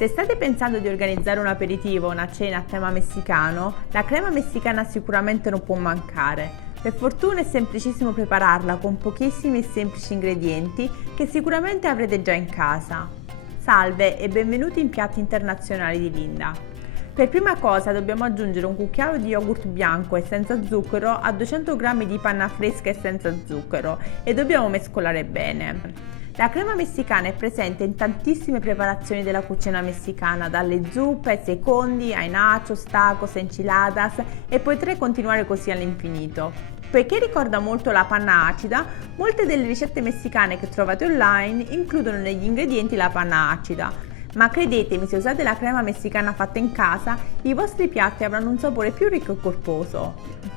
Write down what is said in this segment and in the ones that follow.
Se state pensando di organizzare un aperitivo o una cena a tema messicano, la crema messicana sicuramente non può mancare. Per fortuna è semplicissimo prepararla con pochissimi e semplici ingredienti che sicuramente avrete già in casa. Salve e benvenuti in Piatti Internazionali di Linda. Per prima cosa dobbiamo aggiungere un cucchiaio di yogurt bianco e senza zucchero a 200 g di panna fresca e senza zucchero e dobbiamo mescolare bene. La crema messicana è presente in tantissime preparazioni della cucina messicana, dalle zuppe ai secondi, ai nachos, tacos, enchiladas e potrei continuare così all'infinito. Poiché ricorda molto la panna acida, molte delle ricette messicane che trovate online includono negli ingredienti la panna acida. Ma credetemi, se usate la crema messicana fatta in casa, i vostri piatti avranno un sapore più ricco e corposo.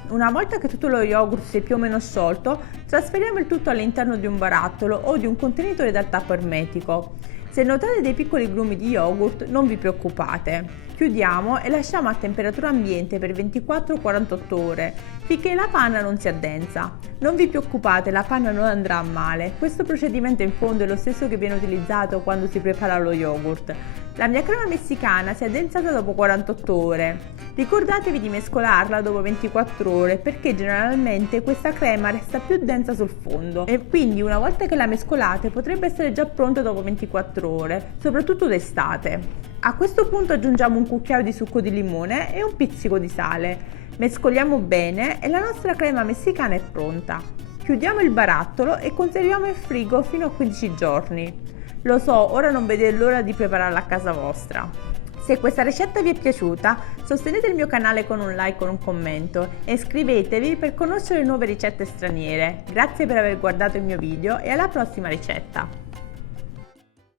Una volta che tutto lo yogurt si è più o meno sciolto, trasferiamo il tutto all'interno di un barattolo o di un contenitore dal tappo ermetico. Se notate dei piccoli grumi di yogurt, non vi preoccupate. Chiudiamo e lasciamo a temperatura ambiente per 24-48 ore, finché la panna non si addensa. Non vi preoccupate, la panna non andrà a male. Questo procedimento in fondo è lo stesso che viene utilizzato quando si prepara lo yogurt. La mia crema messicana si è addensata dopo 48 ore. Ricordatevi di mescolarla dopo 24 ore perché generalmente questa crema resta più densa sul fondo e quindi una volta che la mescolate potrebbe essere già pronta dopo 24 ore, soprattutto d'estate. A questo punto aggiungiamo un cucchiaio di succo di limone e un pizzico di sale. Mescoliamo bene e la nostra crema messicana è pronta. Chiudiamo il barattolo e conserviamo in frigo fino a 15 giorni. Lo so, ora non vedete l'ora di prepararla a casa vostra. Se questa ricetta vi è piaciuta, sostenete il mio canale con un like o un commento e iscrivetevi per conoscere nuove ricette straniere. Grazie per aver guardato il mio video e alla prossima ricetta!